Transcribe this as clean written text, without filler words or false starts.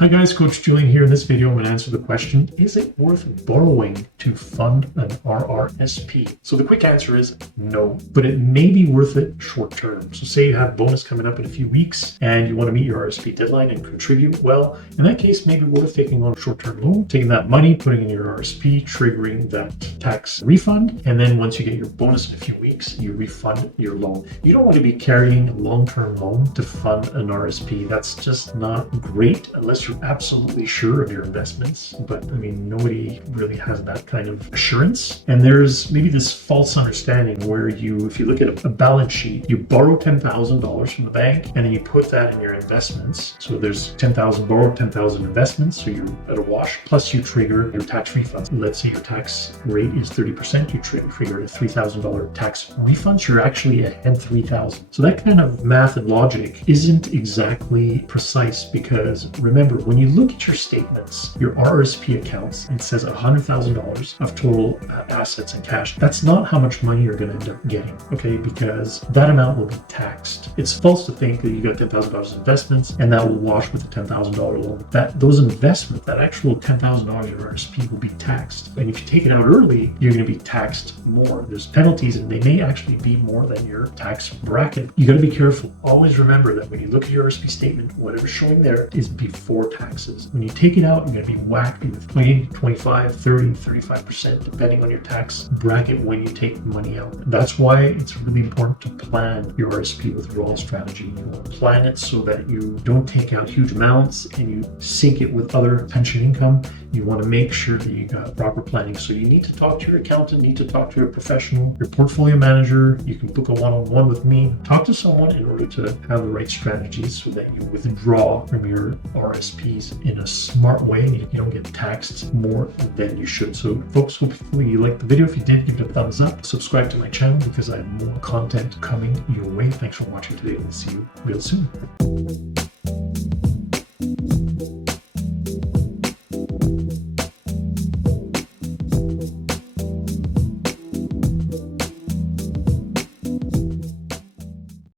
Hi guys, Coach Julian here. In this video, I'm going to answer the question, is it worth borrowing to fund an RRSP? So the quick answer is no, but it may be worth it short term. So say you have bonus coming up in a few weeks and you want to meet your RRSP deadline and contribute. Well, in that case, maybe worth taking on a short-term loan, taking that money, putting in your RRSP, triggering that tax refund. And then once you get your bonus in a few weeks, you refund your loan. You don't want to be carrying a long-term loan to fund an RRSP. That's just not great unless you're absolutely sure of your investments. But I mean, nobody really has that kind of assurance. And there's maybe this false understanding where if you look at a balance sheet, you borrow $10,000 from the bank and then you put that in your investments. So there's 10,000 borrowed, 10,000 investments. So you're at a wash, plus you trigger your tax refunds. Let's say your tax rate is 30%, you trigger a $3,000 tax refund. So you're actually ahead $3,000. So that kind of math and logic isn't exactly precise, because remember, when you look at your statements, your RRSP accounts, it says $100,000 of total assets and cash. That's not how much money you're going to end up getting, okay? Because that amount will be taxed. It's false to think that you got $10,000 investments and that will wash with a $10,000 loan. Those investments, that actual $10,000 of RRSP will be taxed. And if you take it out early, you're going to be taxed more. There's penalties, and they may actually be more than your tax bracket. You got to be careful. Always remember that when you look at your RRSP statement, whatever's showing there is before taxes. When you take it out, you're going to be whacked with 20, 25, 30, 35%, depending on your tax bracket when you take money out. That's why it's really important to plan your RRSP withdrawal strategy. You want to plan it so that you don't take out huge amounts and you sync it with other pension income. You want to make sure that you got proper planning. So you need to talk to your accountant, need to talk to your professional, your portfolio manager. You can book a one-on-one with me. Talk to someone in order to have the right strategies so that you withdraw from your RRSPs in a smart way and you don't get taxed more than you should. So folks, hopefully you liked the video. If you did, give it a thumbs up. Subscribe to my channel because I have more content coming your way. Thanks for watching today. We'll see you real soon.